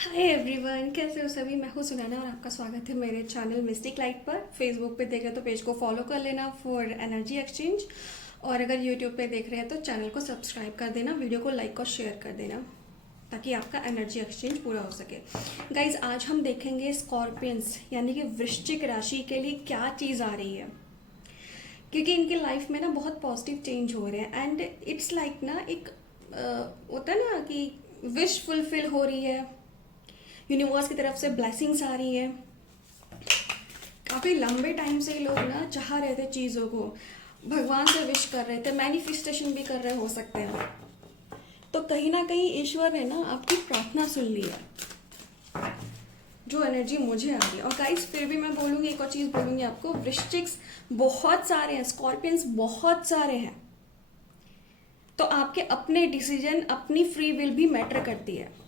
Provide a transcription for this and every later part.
Hi everyone, कैसे हो सभी। मैं हूँ सुनैना और आपका स्वागत है मेरे चैनल मिस्टिक लाइट पर। फेसबुक पे देख रहे हो तो पेज को फॉलो कर लेना फॉर एनर्जी एक्सचेंज, और अगर यूट्यूब पे देख रहे हैं तो चैनल को सब्सक्राइब कर देना, वीडियो को लाइक और शेयर कर देना ताकि आपका एनर्जी एक्सचेंज पूरा हो सके। गाइज, आज हम देखेंगे स्कॉर्पियंस यानी कि वृश्चिक राशि के लिए क्या चीज़ आ रही है, क्योंकि इनके लाइफ में ना बहुत पॉजिटिव चेंज हो रहे हैं। एंड इट्स लाइक ना एक होता है ना कि विश फुलफिल हो रही है, यूनिवर्स की तरफ से ब्लेसिंग्स आ रही है। काफ़ी लंबे टाइम से ये लोग ना चाह रहे थे चीज़ों को, भगवान से विश कर रहे थे, मैनिफेस्टेशन भी कर रहे हो सकते हैं। तो कहीं ना कहीं ईश्वर ने ना आपकी प्रार्थना सुन ली है, जो एनर्जी मुझे आ रही है। और गाइस, फिर भी मैं बोलूँगी, एक और चीज़ बोलूँगी आपको, वृश्चिक्स बहुत सारे हैं, स्कॉर्पियंस बहुत सारे हैं, तो आपके अपने डिसीजन, अपनी फ्री विल भी मैटर करती है।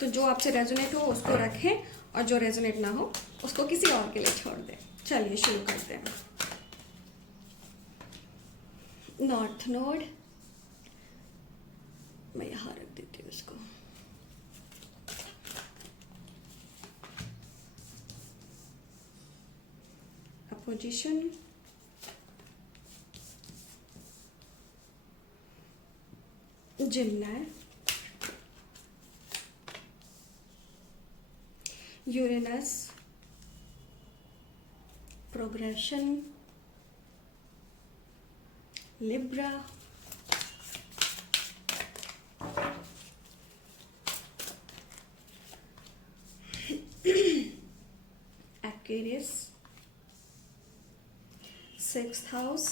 तो जो आपसे रेजोनेट हो उसको रखें, और जो रेजोनेट ना हो उसको किसी और के लिए छोड़ दें। चलिए शुरू करते हैं। नॉर्थ नोड मैं यहाँ रख देती हूँ इसको। अपोजिशन, जिम्ना, Uranus, progression, Libra, Aquarius, sixth house,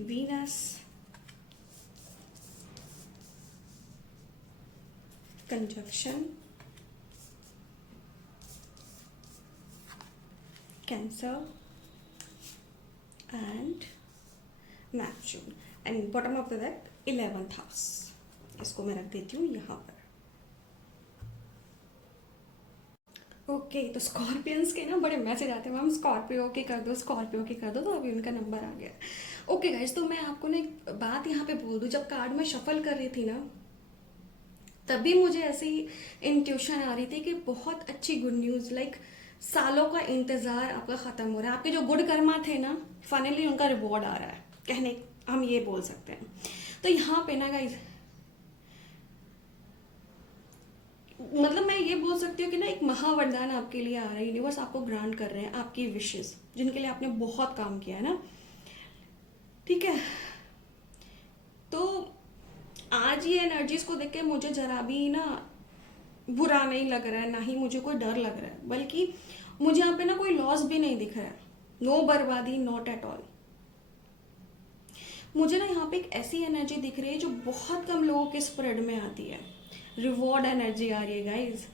Venus, conjunction, Cancer and Neptune, and bottom of the deck 11th house. इसको मैं रख देती हूँ यहाँ पर। ओके, तो स्कॉर्पियंस के ना बड़े मैसेज आते हैं, मैम स्कॉर्पियो के कर दो, स्कॉर्पियो के कर दो, तो अभी उनका नंबर आ गया। ओके गाइज, तो मैं आपको ना एक बात यहाँ पे बोल दूँ, जब कार्ड में शफल कर रही थी ना, तभी मुझे ऐसी इंट्यूशन आ रही थी कि बहुत अच्छी गुड न्यूज़, लाइक सालों का इंतज़ार आपका ख़त्म हो रहा है। आपके जो गुड कर्मा थे ना, फाइनली उनका रिवॉर्ड आ रहा है, कहने हम ये बोल सकते हैं। तो यहाँ पे ना गाइज, मतलब मैं ये बोल सकती हूँ कि ना एक महावरदान आपके लिए आ रहा है, यूनिवर्स आपको ग्रांट कर रहे हैं आपकी विशेस, जिनके लिए आपने बहुत काम किया है ना। ठीक है, तो आज ये एनर्जीज को देख के मुझे जरा भी ना बुरा नहीं लग रहा है, ना ही मुझे कोई डर लग रहा है, बल्कि मुझे यहाँ पे ना कोई लॉस भी नहीं दिख रहा है। नो बर्बादी, नॉट एट ऑल। मुझे ना यहाँ पे एक ऐसी एनर्जी दिख रही है जो बहुत कम लोगों के स्प्रेड में आती है। रिवॉर्ड एनर्जी आ रही है गाइज,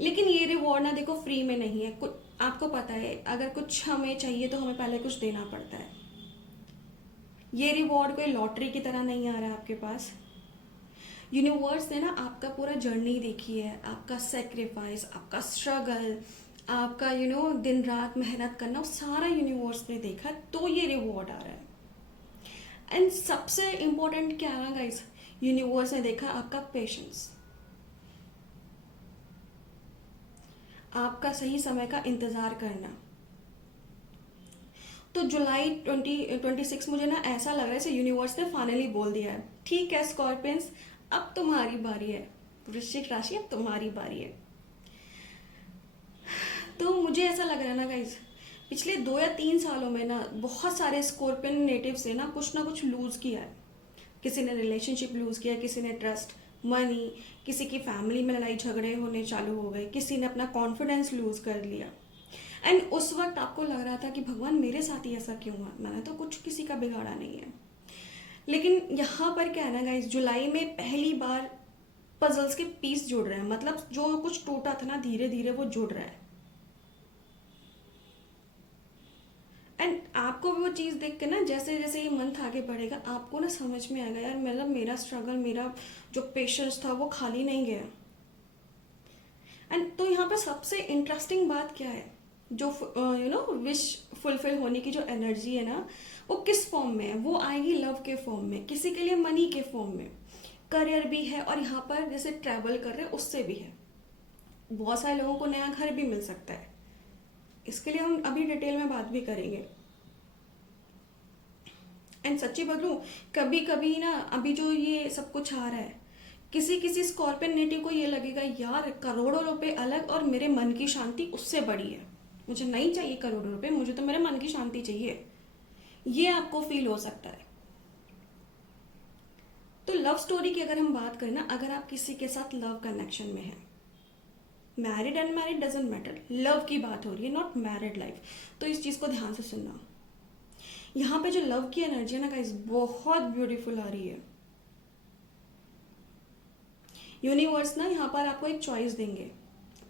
लेकिन ये रिवॉर्ड ना देखो फ्री में नहीं है। कुछ आपको पता है, अगर कुछ हमें चाहिए तो हमें पहले कुछ देना पड़ता है। ये रिवॉर्ड कोई लॉटरी की तरह नहीं आ रहा है आपके पास। यूनिवर्स ने ना आपका पूरा जर्नी देखी है, आपका सेक्रीफाइस, आपका स्ट्रगल, आपका दिन रात मेहनत करना, वो सारा यूनिवर्स ने देखा, तो ये रिवॉर्ड आ रहा है। एंड सबसे इम्पोर्टेंट क्या है ना गाइस, यूनिवर्स ने देखा आपका पेशेंस, आपका सही समय का इंतजार करना। तो जुलाई 2026 मुझे ना ऐसा लग रहा है जैसे यूनिवर्स ने फाइनली बोल दिया है, ठीक है स्कॉर्पियंस, अब तुम्हारी बारी है, वृश्चिक राशि अब तुम्हारी बारी है। तो मुझे ऐसा लग रहा है ना गाइज, पिछले 2 या 3 सालों में ना बहुत सारे स्कॉर्पियन नेटिव्स ने ना कुछ लूज किया है। किसी ने रिलेशनशिप लूज किया, किसी ने ट्रस्ट, मनी, किसी की फैमिली में लड़ाई झगड़े होने चालू हो गए, किसी ने अपना कॉन्फिडेंस लूज कर लिया। एंड उस वक्त आपको लग रहा था कि भगवान मेरे साथ ही ऐसा क्यों हुआ, मैंने तो कुछ किसी का बिगाड़ा नहीं है। लेकिन यहाँ पर क्या है ना गाइज, जुलाई में पहली बार पजल्स के पीस जुड़ रहे हैं, मतलब जो कुछ टूटा था ना, धीरे धीरे वो जुड़ रहा है। एंड आपको भी वो चीज़ देख के ना, जैसे जैसे ये मंथ आगे बढ़ेगा, आपको ना समझ में आएगा यार, मतलब मेरा स्ट्रगल, मेरा जो पेशेंस था वो खाली नहीं गया। एंड तो यहाँ पे सबसे इंटरेस्टिंग बात क्या है, जो विश फुलफिल होने की जो एनर्जी है ना, वो किस फॉर्म में है, वो आएगी लव के फॉर्म में, किसी के लिए मनी के फॉर्म में, करियर भी है, और यहाँ पर जैसे ट्रैवल कर रहे हैं उससे भी है। बहुत सारे लोगों को नया घर भी मिल सकता है, इसके लिए हम अभी डिटेल में बात भी करेंगे। एंड सच्ची बोलूं, कभी कभी ना अभी जो ये सब कुछ आ रहा है, किसी किसी स्कॉर्पियन नेटिव को ये लगेगा यार करोड़ों रुपए अलग और मेरे मन की शांति उससे बड़ी है, मुझे नहीं चाहिए करोड़ों रुपए, मुझे तो मेरे मन की शांति चाहिए। ये आपको फील हो सकता है। तो लव स्टोरी की अगर हम बात करें ना, अगर आप किसी के साथ लव कनेक्शन में हैं, married unmarried doesn't matter, love की बात हो रही है, नॉट मैरिड लाइफ, तो इस चीज को ध्यान से सुनना। यहाँ पे जो लव की एनर्जी है ना गाइस, बहुत ब्यूटीफुल आ रही है। यूनिवर्स ना यहाँ पर आपको एक चॉइस देंगे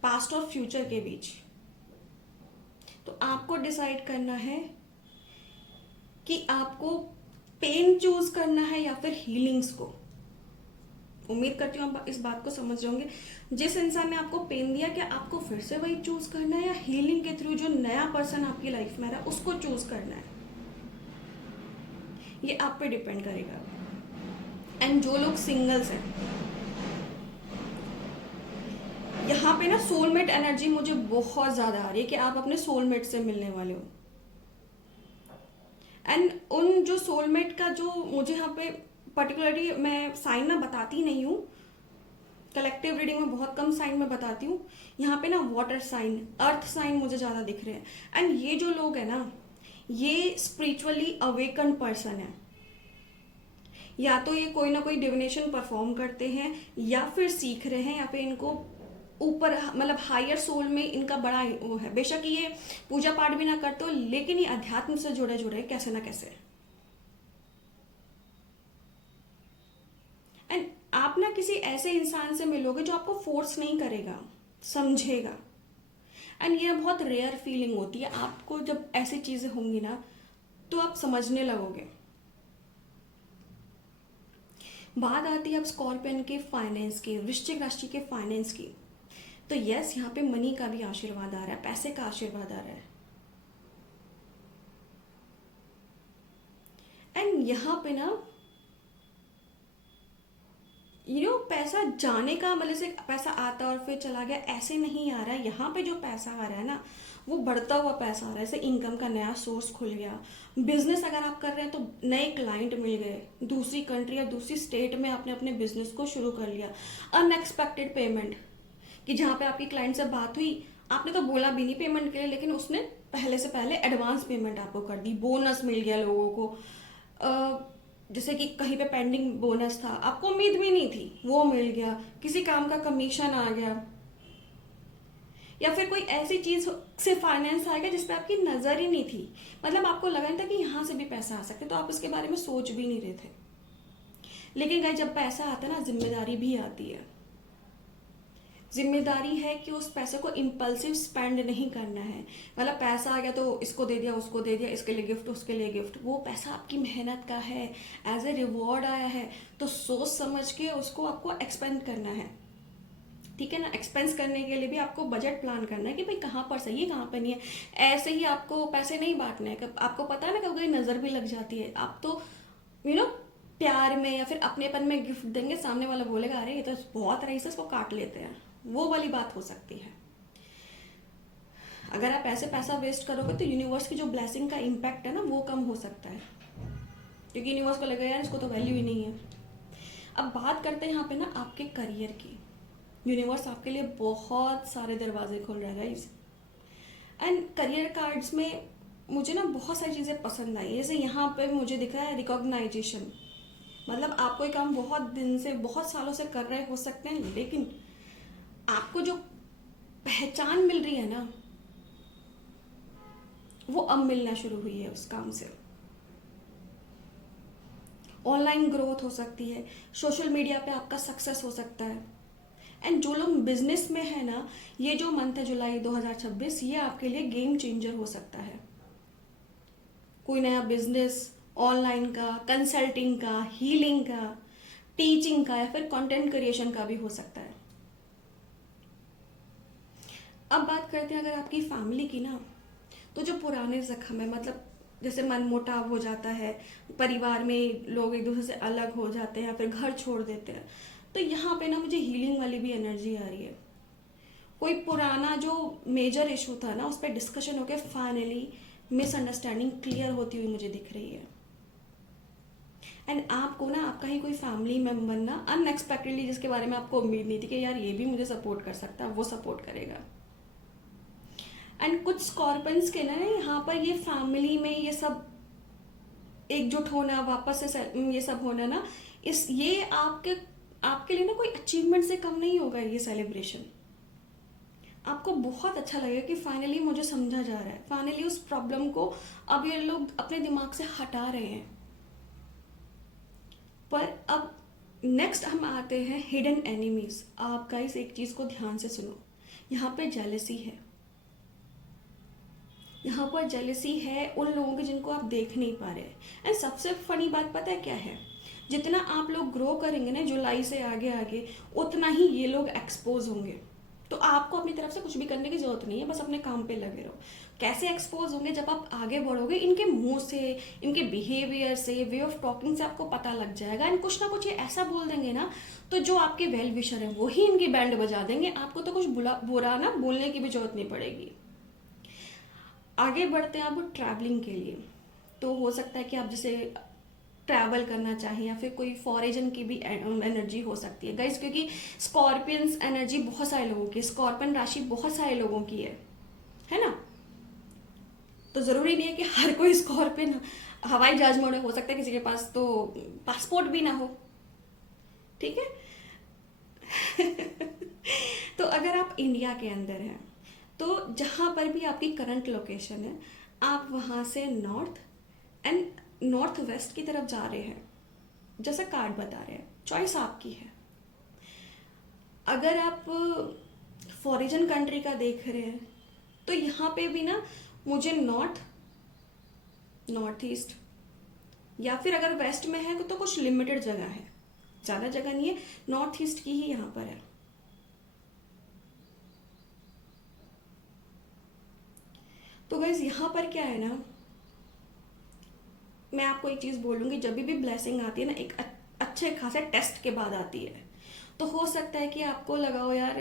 पास्ट और फ्यूचर के बीच, तो आपको डिसाइड करना है कि आपको पेन चूज करना है या फिर हीलिंग्स को। उम्मीद करती हूँ आप इस बात को समझ रहे होंगे। जिस इंसान ने आपको पेन दिया, क्या आपको फिर से वही चूज करना है, या हीलिंग के थ्रू जो नया पर्सन आपकी लाइफ में आ रहा है उसको चूज करना है, ये आप पे डिपेंड करेगा। एंड जो लोग सिंगल्स हैं, यहाँ पे ना सोलमेट एनर्जी मुझे बहुत ज्यादा आ रही है कि आप अपने सोलमेट से मिलने वाले हो। एंड उन जो सोलमेट का जो मुझे यहाँ पे पर्टिकुलरली मैं साइन ना बताती नहीं हूँ, कलेक्टिव रीडिंग में बहुत कम साइन में बताती हूँ। यहाँ पे ना वाटर साइन, अर्थ साइन मुझे ज्यादा दिख रहे हैं। एंड ये जो लोग है ना, ये स्पिरिचुअली अवेकन पर्सन है, या तो ये कोई ना कोई डिविनेशन परफॉर्म करते हैं, या फिर सीख रहे हैं, या फिर इनको ऊपर मतलब हायर सोल में इनका बड़ा वो है। बेशक ये पूजा पाठ भी ना करते हो, लेकिन ये अध्यात्म से जुड़े जुड़े कैसे ना कैसे। एंड आप ना किसी ऐसे इंसान से मिलोगे जो आपको फोर्स नहीं करेगा, समझेगा। एंड ये बहुत रेयर फीलिंग होती है, आपको जब ऐसी चीजें होंगी ना तो आप समझने लगोगे। बात आती है अब स्कॉर्पियन के फाइनेंस की, वृश्चिक राशि के फाइनेंस की। तो यस, यहाँ पे मनी का भी आशीर्वाद आ रहा है, पैसे का आशीर्वाद आ रहा है। एंड यहाँ पे ना पैसा जाने का मतलब से पैसा आता और फिर चला गया ऐसे नहीं आ रहा है। यहाँ पे जो पैसा आ रहा है ना, वो बढ़ता हुआ पैसा आ रहा है। जैसे इनकम का नया सोर्स खुल गया, बिजनेस अगर आप कर रहे हैं तो नए क्लाइंट मिल गए, दूसरी कंट्री या दूसरी स्टेट में आपने अपने बिजनेस को शुरू कर लिया। अनएक्सपेक्टेड पेमेंट, कि जहाँ पे आपकी क्लाइंट से बात हुई, आपने तो बोला भी नहीं पेमेंट के लिए, लेकिन उसने पहले से पहले एडवांस पेमेंट आपको कर दी। बोनस मिल गया लोगों को, जैसे कि कहीं पे पेंडिंग बोनस था, आपको उम्मीद भी नहीं थी, वो मिल गया। किसी काम का कमीशन आ गया, या फिर कोई ऐसी चीज से फाइनेंस आ गया जिसपे आपकी नजर ही नहीं थी, मतलब आपको लगा नहीं था कि यहाँ से भी पैसा आ सकता है, तो आप इसके बारे में सोच भी नहीं रहे थे। लेकिन गाइस, जब पैसा आता है ना, जिम्मेदारी भी आती है। जिम्मेदारी है कि उस पैसे को इम्पल्सिव स्पेंड नहीं करना है। मतलब पैसा आ गया तो इसको दे दिया, उसको दे दिया, इसके लिए गिफ्ट, उसके लिए गिफ्ट। वो पैसा आपकी मेहनत का है, एज ए रिवॉर्ड आया है, तो सोच समझ के उसको आपको एक्सपेंड करना है, ठीक है ना। एक्सपेंस करने के लिए भी आपको बजट प्लान करना है कि भाई कहाँ पर सही है, कहाँ पर नहीं है। ऐसे ही आपको पैसे नहीं बांटने हैं। आपको पता है ना, कभी कभी नजर भी लग जाती है। आप तो प्यार में या फिर अपनेपन में गिफ्ट देंगे, सामने वाला बोलेगा अरे ये तो बहुत रईस है, इसको काट लेते हैं, वो वाली बात हो सकती है। अगर आप ऐसे पैसा वेस्ट करोगे तो यूनिवर्स की जो ब्लेसिंग का इम्पैक्ट है ना, वो कम हो सकता है, क्योंकि यूनिवर्स को लगेगा यार इसको तो वैल्यू ही नहीं है। अब बात करते हैं यहाँ पे ना आपके करियर की। यूनिवर्स आपके लिए बहुत सारे दरवाजे खोल रहा है गाइस। एंड करियर कार्ड्स में मुझे ना बहुत सारी चीजें पसंद आई। जैसे यहाँ पे मुझे दिख रहा है रिकॉग्नाइजेशन, मतलब आप कोई काम बहुत दिन से, बहुत सालों से कर रहे हो सकते हैं, लेकिन आपको जो पहचान मिल रही है ना, वो अब मिलना शुरू हुई है उस काम से। ऑनलाइन ग्रोथ हो सकती है, सोशल मीडिया पे आपका सक्सेस हो सकता है। एंड जो लोग बिजनेस में है ना, ये जो मंथ है जुलाई 2026, ये आपके लिए गेम चेंजर हो सकता है। कोई नया बिजनेस, ऑनलाइन का, कंसल्टिंग का, हीलिंग का, टीचिंग का, या फिर कंटेंट क्रिएशन का भी हो सकता है। अब बात करते हैं अगर आपकी फैमिली की ना, तो जो पुराने जख्म है, मतलब जैसे मनमुटाव हो जाता है, परिवार में लोग एक दूसरे से अलग हो जाते हैं या फिर घर छोड़ देते हैं, तो यहाँ पे ना मुझे हीलिंग वाली भी एनर्जी आ रही है। कोई पुराना जो मेजर इशू था ना, उस पर डिस्कशन होकर फाइनली मिसअंडरस्टैंडिंग क्लियर होती हुई मुझे दिख रही है। एंड आपको ना आपका ही कोई फैमिली मेंबर ना अनएक्सपेक्टेडली, जिसके बारे में आपको उम्मीद नहीं थी कि यार ये भी मुझे सपोर्ट कर सकता है, वो सपोर्ट करेगा। एंड कुछ स्कॉर्पियंस के ना यहाँ पर ये फैमिली में ये सब एकजुट होना, वापस से ये सब होना ना, इस ये आपके आपके लिए ना कोई अचीवमेंट से कम नहीं होगा। ये सेलिब्रेशन आपको बहुत अच्छा लगेगा कि फाइनली मुझे समझा जा रहा है, फाइनली उस प्रॉब्लम को अब ये लोग अपने दिमाग से हटा रहे हैं। पर अब नेक्स्ट हम आते हैं हिडन एनिमीज। आप गाइस एक चीज को ध्यान से सुनो, यहाँ पे जेलसी है। यहाँ पर जेलसी है उन लोगों की जिनको आप देख नहीं पा रहे। एंड सबसे फनी बात पता है क्या है, जितना आप लोग ग्रो करेंगे ना जुलाई से आगे आगे, उतना ही ये लोग एक्सपोज होंगे। तो आपको अपनी तरफ से कुछ भी करने की जरूरत नहीं है, बस अपने काम पे लगे रहो। कैसे एक्सपोज होंगे, जब आप आगे बढ़ोगे, इनके मुंह से, इनके बिहेवियर से, वे ऑफ टॉकिंग से आपको पता लग जाएगा। एंड कुछ ना कुछ ये ऐसा बोल देंगे ना, तो जो आपके वेल विशर हैं वही इनकी बैंड बजा देंगे। आपको तो कुछ बुरा ना बोलने की भी जरूरत नहीं पड़ेगी। आगे बढ़ते हैं अब ट्रैवलिंग के लिए। तो हो सकता है कि आप जैसे ट्रैवल करना चाहें या फिर कोई फॉरेजन की भी एनर्जी हो सकती है गाइस, क्योंकि स्कॉर्पियंस एनर्जी बहुत सारे लोगों की, स्कॉर्पियन राशि बहुत सारे लोगों की है ना। तो जरूरी नहीं है कि हर कोई स्कॉर्पियन हवाई जहाज में हो सकता है, किसी के पास तो पासपोर्ट भी ना हो, ठीक है। तो अगर आप इंडिया के अंदर हैं, तो जहां पर भी आपकी करंट लोकेशन है, आप वहां से नॉर्थ एंड नॉर्थ वेस्ट की तरफ जा रहे हैं, जैसा कार्ड बता रहे हैं, चॉइस आपकी है। अगर आप फॉरेजन कंट्री का देख रहे हैं, तो यहाँ पे भी ना मुझे नॉर्थ ईस्ट या फिर अगर वेस्ट में है तो कुछ लिमिटेड जगह है, ज़्यादा जगह नहीं है, नॉर्थ ईस्ट की ही यहाँ पर है। तो गाइस यहाँ पर क्या है ना, मैं आपको एक चीज़ बोलूँगी, जब भी ब्लेसिंग आती है ना, एक अच्छे खासे टेस्ट के बाद आती है। तो हो सकता है कि आपको लगा हो यार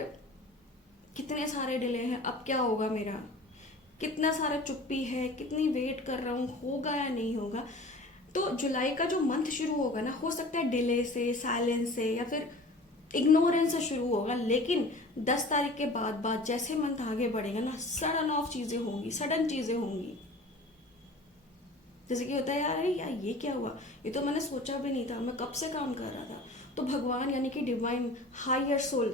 कितने सारे डिले हैं, अब क्या होगा मेरा, कितना सारा चुप्पी है, कितनी वेट कर रहा हूँ, होगा या नहीं होगा। तो जुलाई का जो मंथ शुरू होगा ना, हो सकता है डिले से, साइलेंस से या फिर इग्नोरेंस से शुरू होगा, लेकिन 10 तारीख के बाद जैसे मंथ आगे बढ़ेगा ना, सडन ऑफ चीज़ें होंगी, सडन चीज़ें होंगी। जैसे कि होता है यार, अरे यार ये क्या हुआ, ये तो मैंने सोचा भी नहीं था, मैं कब से काम कर रहा था। तो भगवान यानी कि divine higher soul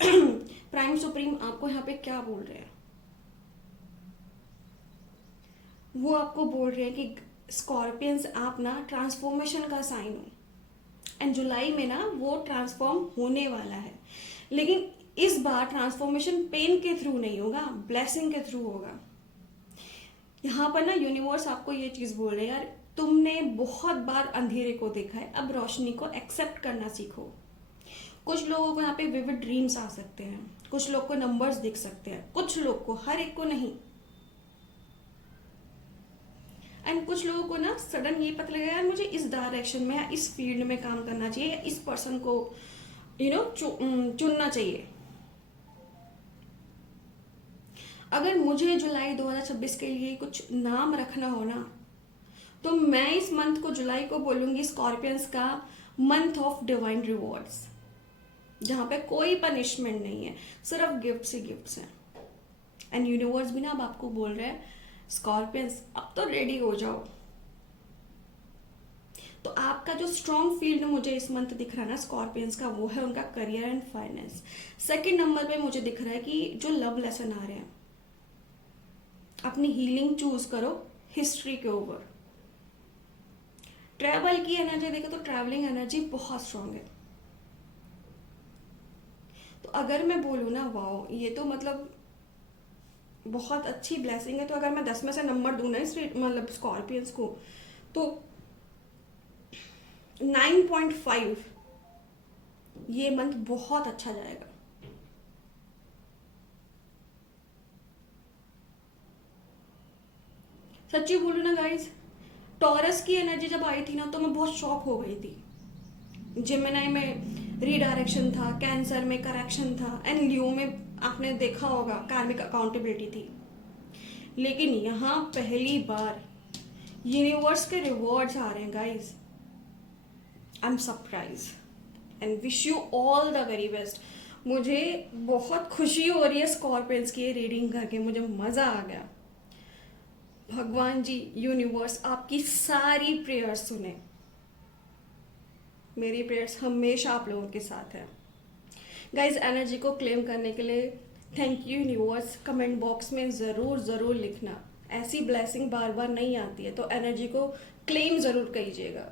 prime supreme आपको यहाँ पे क्या बोल रहे हैं, वो आपको बोल रहे हैं कि स्कॉर्पियंस आप ना ट्रांसफॉर्मेशन का साइन हो, एंड जुलाई में ना वो ट्रांसफॉर्म होने वाला है। लेकिन इस बार ट्रांसफॉर्मेशन पेन के थ्रू नहीं होगा, ब्लेसिंग के थ्रू होगा। यहाँ पर ना यूनिवर्स आपको ये चीज बोल रहे हैं, यार तुमने बहुत बार अंधेरे को देखा है, अब रोशनी को एक्सेप्ट करना सीखो। कुछ लोगों को यहाँ पे विविड ड्रीम्स आ सकते हैं, कुछ लोग को नंबर्स दिख सकते हैं, कुछ लोग को, हर एक को नहीं। एंड कुछ लोगों को ना सडन ये पता लगेगा यार मुझे इस डायरेक्शन में या इस फील्ड में काम करना चाहिए, या इस पर्सन को चुनना चाहिए। अगर मुझे जुलाई 2026 के लिए कुछ नाम रखना हो ना, तो मैं इस मंथ को, जुलाई को बोलूंगी स्कॉर्पियंस का मंथ ऑफ डिवाइन रिवॉर्ड्स, जहां पे कोई पनिशमेंट नहीं है, सिर्फ गिफ्ट्स ही गिफ्ट्स हैं। एंड यूनिवर्स भी ना अब आपको बोल रहे हैं स्कॉर्पियंस अब तो रेडी हो जाओ। तो आपका जो स्ट्रॉन्ग फील्ड मुझे इस मंथ दिख रहा है ना स्कॉर्पियंस का, वो है उनका career and finance. Second number पे मुझे दिख रहा है कि जो लव लेसन आ रहे हैं, अपनी हीलिंग चूज करो हिस्ट्री के ऊपर। ट्रैवल की एनर्जी देखो तो ट्रैवलिंग एनर्जी बहुत स्ट्रांग है। तो अगर मैं बोलूँ ना, वाओ ये तो मतलब बहुत अच्छी ब्लेसिंग है, तो अगर मैं 10 में से नंबर दूँ ना इस मतलब स्कॉर्पियंस को, तो 9.5 ये मंथ बहुत अच्छा जाएगा। सच्ची बोलूँ ना गाइज, टॉरस की एनर्जी जब आई थी ना तो मैं बहुत शॉक हो गई थी। जेमिनाई में रीडायरेक्शन था, कैंसर में करेक्शन था, एंड लियो में आपने देखा होगा कार्मिक अकाउंटेबिलिटी थी। लेकिन यहाँ पहली बार यूनिवर्स के रिवॉर्ड्स आ रहे हैं guys. I am surprise and wish you all the very best. मुझे बहुत खुशी हो रही है स्कॉर्पियंस की ये रीडिंग करके, मुझे मज़ा आ गया। भगवान जी, यूनिवर्स आपकी सारी प्रेयर्स सुने। मेरी प्रेयर्स हमेशा आप लोगों के साथ है गाइज। एनर्जी को क्लेम करने के लिए thank you universe comment box में ज़रूर ज़रूर लिखना। ऐसी ब्लेसिंग बार बार नहीं आती है, तो एनर्जी को क्लेम ज़रूर कीजिएगा।